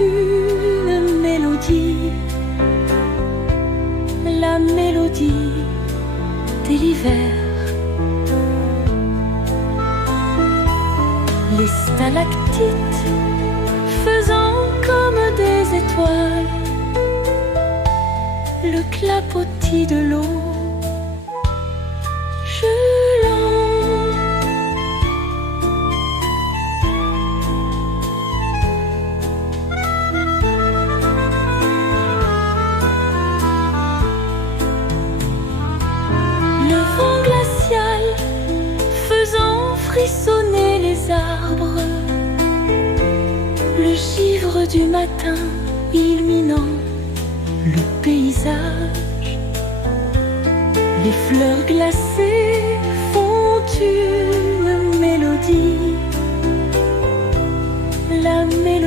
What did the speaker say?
une mélodie, la mélodie de l'hiver. Les stalactites faisant comme des étoiles, le clapotis de l'eau gelant. Le vent glacial faisant frissonner les arbres, le givre du matin illuminant le paysage. Les fleurs glacées font une mélodie, la mélodie